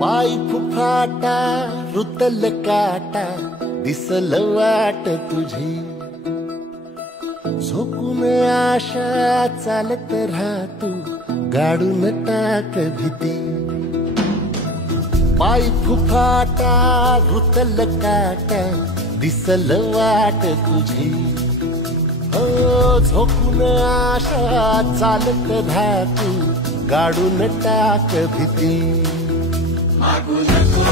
पाय फुफाटा रुतल काटा दिसल वाट तुझी झोकून आशा चालत राहतू गाडून टाक भीती पाय फुफाटा रुतल काटा दिसल वाट तुझी हो झोकून आशा चालत राहतू गाडून टाक भीती मागू नको